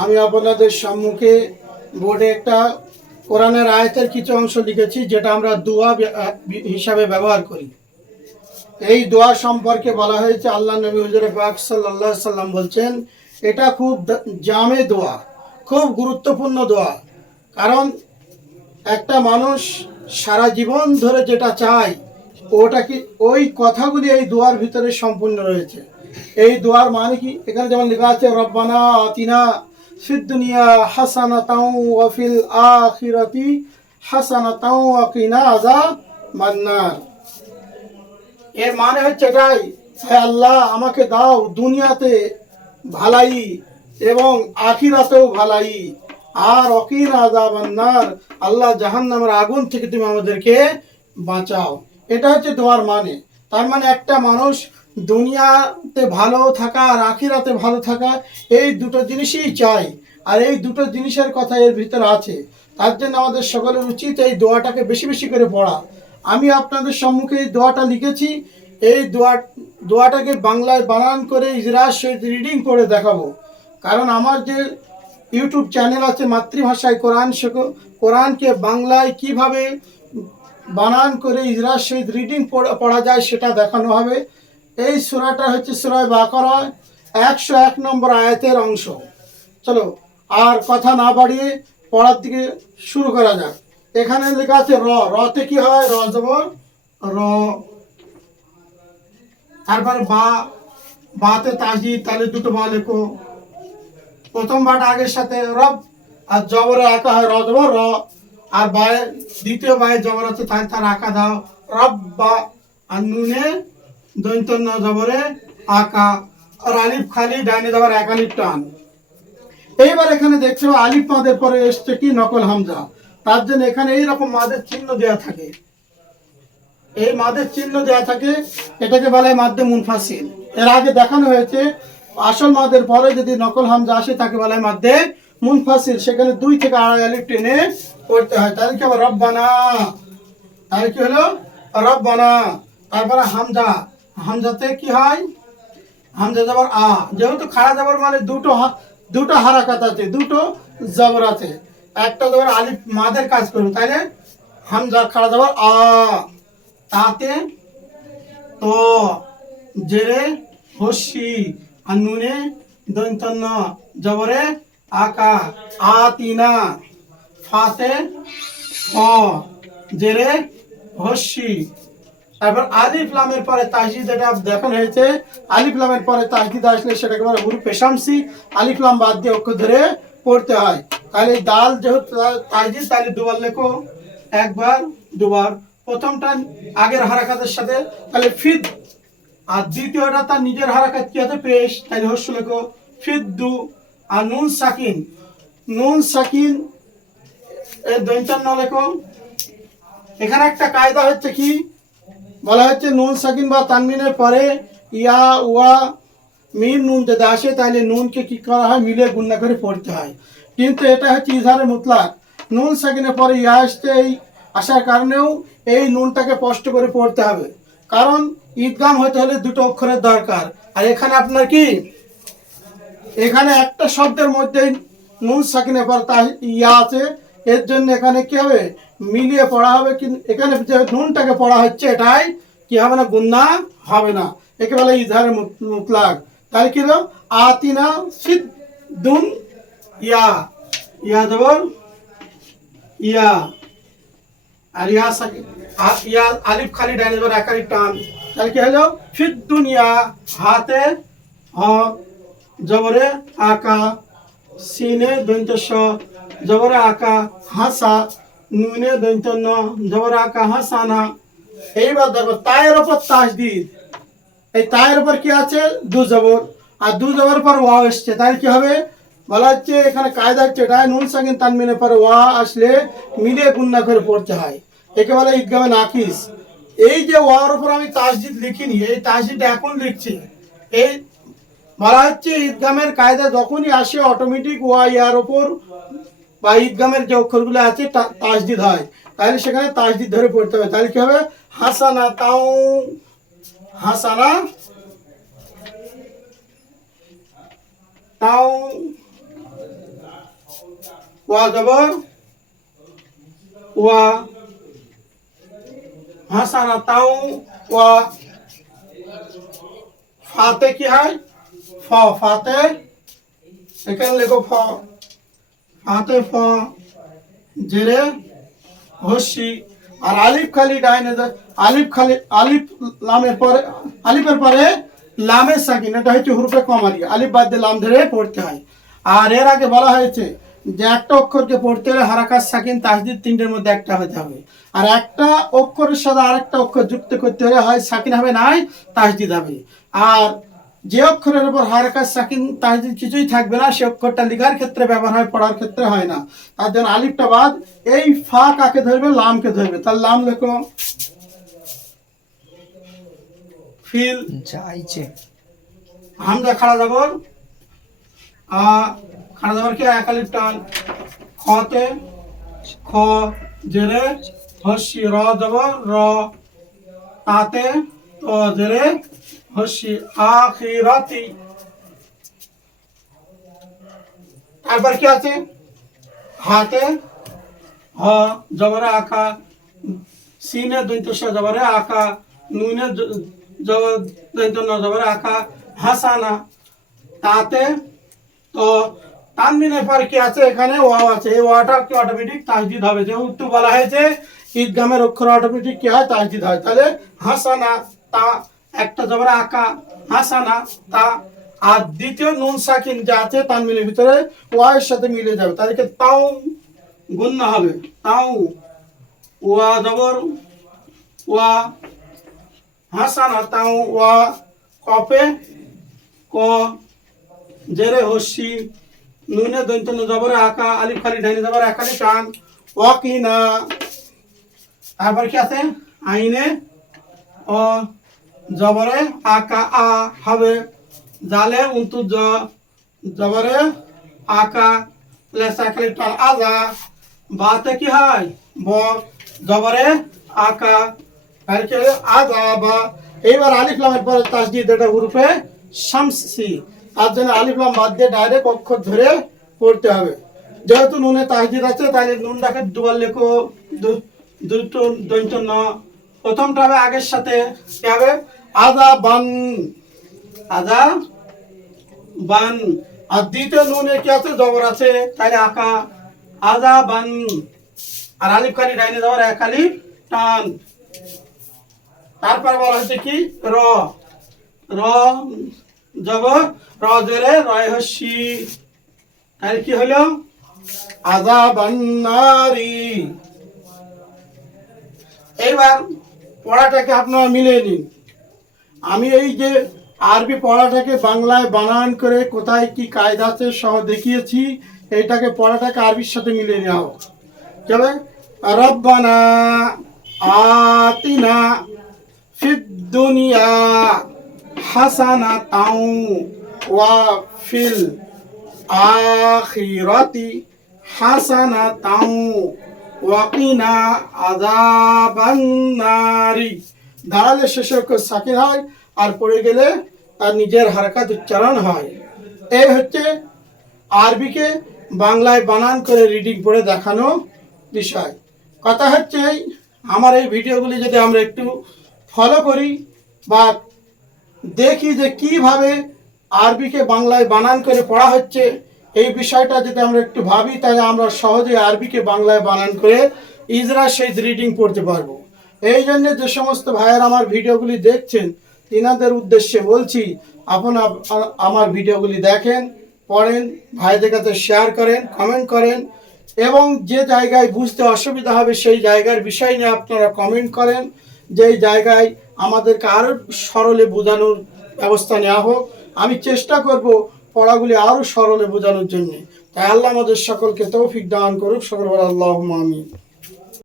আমি আপনাদের সম্মুখে বোর্ডে একটা কোরআনের আয়তের কিছু অংশ লিখেছি, যেটা আমরা দোয়া হিসাবে ব্যবহার করি। এই দোয়া সম্পর্কে বলা হয়েছে, আল্লাহ নবী হুজুর পাক সাল্লাহ সাল্লাম বলছেন, এটা খুব জামে দোয়া, খুব গুরুত্বপূর্ণ দোয়া। কারণ একটা মানুষ সারা জীবন ধরে যেটা চায় ওটা কি ওই কথাগুলি এই দোয়ার ভিতরে সম্পূর্ণ রয়েছে। এই দোয়ার মানে কি এখানে যেমন লেখা আছে, রব্বানা আতিনা ফিদ দুনিয়া হাসানা তাও ওয়াফিল আখিরাতি হাসানা তাও ওয়াকিনা আজা মান্নার এর মানে হচ্ছে এটাই, হে আল্লাহ, আমাকে দাও দুনিয়াতে ভালাই এবং আখিরাতেও ভালাই। আর অকিন আজাবান্নার আল্লাহ জাহান্নামের আগুন থেকে তুমি আমাদেরকে বাঁচাও। এটা হচ্ছে দোয়ার মানে। তার মানে একটা মানুষ দুনিয়াতে ভালো থাকা আর আখিরাতে ভালো থাকা, এই দুটো জিনিসই চাই। আর এই দুটো জিনিসের কথা এর ভিতরে আছে। তার জন্য আমাদের সকলের উচিত এই দোয়াটাকে বেশি বেশি করে পড়া। আমি আপনাদের সম্মুখে এই দোয়াটা লিখেছি। এই দোয়া, দোয়াটাকে বাংলায় বানান করে ইজরাজ সহিত রিডিং করে দেখাবো। কারণ আমার যে ইউটিউব চ্যানেল আছে মাতৃভাষায় কোরআন শেখো, কোরআনকে বাংলায় কীভাবে বানান করে ইজরাজ সহিত রিডিং পড়া যায় সেটা দেখানো হবে। এই সুরাটা হচ্ছে সুরায় বাকরা, একশো এক নম্বর আয়াতের অংশ। চলো, আর কথা না বাড়িয়ে পড়ার দিকে শুরু করা যাক। এখানে লেখা আছে র, রতে কি হয়? র জবর, র। তারপর বা, বাতে তাজি তাহলে দুটো বা লেখো। প্রথম বাটা আগের সাথে রব, আর জবরে আঁকা হয় র র। আর বায়ে, দ্বিতীয় বায়ে জবর আছে তাহলে তার আঁকা দাও। রব বা আর নুনে দৈন্তন্য জবরে আঁকা। আর আলিফ খালি ডাইনে যাবার এক আলিফ টান। এইবার এখানে দেখছ আলিফ মাদের পরে এসছে কি নকল হামজা। তার জন্য এখানে এইরকম মাদের চিহ্ন দেওয়া থাকে। এই মাদের চিহ্ন দেওয়া থাকে, এটাকে বলা মাদ্দে মুনফাসিল। এর আগে দেখানো হয়েছে, আসল মাদের পরে যদি নকল হামজা আসে, তাকে বলে মাদ্দে মুনফাসিল। সেখানে দুই থেকে আড়াই আলিফ টেনে পড়তে হয়। তাহলে কি আবার রব্বানা। তাহলে কি হলো? রব্বানা। তারপরে হামজা। হামজাতে কি হয়? হামজা জবর, আ, যেহেতু খাড়া জবর মানে দুটো দুটো হারাকাত আছে, দুটো জবর আছে। একটা জবর আলিফ মাদের কাজ করবে, তাইলে হামজা খাড়া জবর, আ, তাতে তো, জেরে, হসি, আর নুনে দৈন্তন্য জবরে আকা আতিনা ফাতে ফ জেরে, হসি তারপর আলিফ লামের পরে তাজদিদ এটা দেখানো হয়েছে। আলিফ লামের পরে তাজদিদ আসলে সেটাকে বলে হুরু পেশামসি আলিফ লাম বাদ দিয়ে অক্ষর ধরে পড়তে হয়। তাহলে দাল যেহেতু তাজদিদ, তাহলে দুবার লেখো। একবার, দুবার। প্রথমটা আগের হারাকাতের সাথে। তাহলে ফিদ। আর দ্বিতীয়টা তার নিজের হারাকাত কি হতে পেশ? তাহলে হস্য লেখো। ফিদ দু আর নুন সাকিন। নুন সাকিন এর দৈন্তান্ন লেখো। এখানে একটা কায়দা হচ্ছে কি? বলা হচ্ছে নুন সাকিন বা তানমিনের পরে ইয়া ওয়া মিম নুন যদি আসে, তাহলে নুনকে কি করা হয়? মিলে গুন্না করে পড়তে হয়। কিন্তু এটা হচ্ছে ইজহারে মুতলাক। নুন সাকিনের পরে ইয়া আসতে এই আসার কারণেও এই নুনটাকে স্পষ্ট করে পড়তে হবে। কারণ ঈদগাম হতে হলে দুটো অক্ষরের দরকার। আর এখানে আপনার কি? এখানে একটা শব্দের মধ্যে নুন সাকিনের পর তা ইয়া আছে। এর জন্য এখানে কি হবে? মিলিয়ে পড়া হবে কিন্তু এখানে যে নুনটাকে পড়া হচ্ছে এটাই কি হবে না, গুন্না হবে না। একে বলে ইজহারে মুত- মুতলাক। তাই কি হলো? আতিনা সিদ দুন ইয়া। ইয়া দেবর ইয়া। আর ইয়া ইয়া আলিফ খালি ডাইনে যাবার একালি টান। তাহলে কি হলো? ফিদ দুনিয়া হাতে হ, জবরে আকা। সিনে দৈন্ত স জবরে আকা হাসা নুনে দৈন্ত ন জবরে আকা হাসানা এইবার দেখো, তায়ের ওপর তাসদিদ। এই তায়ের উপর কি আছে? দু জবর। আর দু জবর পর ওয়া এসছে। তাই কি হবে? বলা হচ্ছে, এখানে কায়দা হচ্ছে, এটা নুন সাকিন তানমিনের পরে ওয়া আসলে মিলে গুন্না করে পড়তে হয়। একে বলে ঈদগামে নাকিস। এই যে ওয়ার উপর আমি তাসজিদ লিখিনি, এই তাসজিদ এখন লিখছি। এই বলা হচ্ছে ঈদগামের কায়দা যখনই আসে অটোমেটিক ওয়া ইয়ার ওপর বা ঈদগামের যে অক্ষরগুলো আছে তাসদিদ হয়। তাহলে সেখানে তাসদিদ ধরে পড়তে হবে। তাহলে কি হবে? হাসানা তাও হাসানা তাও, ওয়া জবর, ওয়া হাসানা তাও, ওয়া ফাতে কি হয়? ফ, ফাতে। এখানে লেখো ফ। ফাতে ফ জেরে, হসি আর আলিফ খালি ডাইনে আলিফ খালি, আলিফ লামের পরে, আলিফের পরে লামের সাকিন, এটা হচ্ছে হুরুফে কমারি। আলিফ বাদ দিয়ে লাম ধরে পড়তে হয়। আর এর আগে বলা হয়েছে যে একটা অক্ষরকে পড়তে হলে হারাকাত সাকিন তাসদিদ তিনটের মধ্যে একটা হতে হবে। আর একটা অক্ষরের সাথে আরেকটা অক্ষর যুক্ত করতে হলে হয় সাকিন হবে নাই, তাসদিদ হবে। আর যে অক্ষরের উপর হারাকাত সাকিন তাসদিদ কিছুই থাকবে না সে অক্ষরটা লিখার ক্ষেত্রে ব্যবহার হয় পড়ার ক্ষেত্রে হয় না। তার জন্য আলিফটা বাদ এই ফা কাকে ধরবে লামকে ধরবে। তার লাম লেখো। ফিল। যাইছে হামজা খাড়া যাবর আ খাড়া যাবর কি? এক আলিফ টান। খতে খ জেরে হসি র যাবর র তাতে তো জেরে হসি আখিরাতি। তারপর কি আছে? হাতে, হ, জবরে আকা, সিনে দৈন্ত জবরে আকা, নুনে জবর দৈন্ত ন, জবরে আকা, হাসানা। তাতে, তো তানমিনের পর কি আছে এখানে? ওয়াও আছে। এই ওয়াটা কি অটোমেটিক তাসদিদ হবে? যেহেতু বলা হয়েছে, ঈদগামের অক্ষর অটোমেটিক কি হয়? তাসদিদ হয়। তাহলে হাসানা, তা একটা জবরে আকা, হাসানা, তা, আর দ্বিতীয় নুন সাকিন যা আছে তানমিনের ভিতরে ওয়ার সাথে মিলে যাবে। তাদেরকে তাও গুণ্য হবে। তাও ওয়া জবর, ওয়া হাসানা, তাও ওয়া কপে ক জেরে হসি, নুনে দন্ত জবরে আকা, আলিফ খালি ডাইনে জবরে আকালি টান ও ওয়াকিনা। তারপর কি আছে? আইনে ও জবরে আকা আ হবে। জালে উন্তু জ, জবরে আকা, লেসা খালি টান আজা। বাতে কি হয়? ব, জবরে আকা আর কি? আজা, বা। এইবার আলিফ লামের পরে তাসদিদ এটা হুরুফে শামসি তার জন্য আলিফ লাম বাদ দিয়ে ডাইরেক্ট অক্ষর ধরে পড়তে হবে। যেহেতু নুনে তাসদিদ আছে তাহলে নুনটাকে দুবার লেখো। দুটো দৈন্ত ন। প্রথমটা হবে আগের সাথে। কি হবে? আদা বান আদা বান আর দ্বিতীয় নুনে কি আছে? জবর আছে। তাহলে আকা। আদা বান আর আলিফ খালি ডাইনে যাওয়ার এক আলিফ টান। তারপর বলা হচ্ছে কি? র। র জব র জেরে রয় হসি তাহলে কি হলো? আদা বান্নারি এইবার পড়াটাকে আপনারা মিলে নিন। আমি এই যে আরবি পড়াটাকে বাংলায় বানান করে কোথায় কি কায়দা সহ দেখিয়েছি, এইটাকে পড়াটাকে আরবির সাথে মিলিয়ে নেওয়া হোক। চলে, রব্বানা আতিনা ফিদ দুনিয়া হাসানা তাও ওয়া ফিল আখিরাতি হাসানা তাও ওয়াকিনা আযাবান নারি দাঁড়ালে শেষে সাকিন হয় আর পড়ে গেলে তার নিজের হারকাত উচ্চারণ হয়। এই হচ্ছে আরবিকে বাংলায় বানান করে রিডিং পড়ে দেখানো বিষয়। কথা হচ্ছে আমার এই ভিডিওগুলি যদি আমরা একটু ফলো করি বা দেখি যে কীভাবে আরবিকে বাংলায় বানান করে পড়া হচ্ছে, এই বিষয়টা যদি আমরা একটু ভাবি, তাহলে আমরা সহজে আরবিকে বাংলায় বানান করে ইজরা সেই রিডিং পড়তে পারব। এই জন্য যে সমস্ত ভাইয়ের আমার ভিডিওগুলি দেখছেন, তিনাদের উদ্দেশ্যে বলছি, আপনার, আমার ভিডিওগুলি দেখেন, পড়েন, ভাইদের কাছে শেয়ার করেন কমেন্ট করেন, এবং যে জায়গায় বুঝতে অসুবিধা হবে সেই জায়গার বিষয় নিয়ে আপনারা কমেন্ট করেন, যেই জায়গায় আমাদেরকে আরও সরলে বোঝানোর ব্যবস্থা নেওয়া হোক। আমি চেষ্টা করব পড়াগুলি আরও সরলে বোঝানোর জন্য। তাই আল্লাহ আমাদের সকলকে তৌফিক দান করুক সকল আল্লাহ আমিন।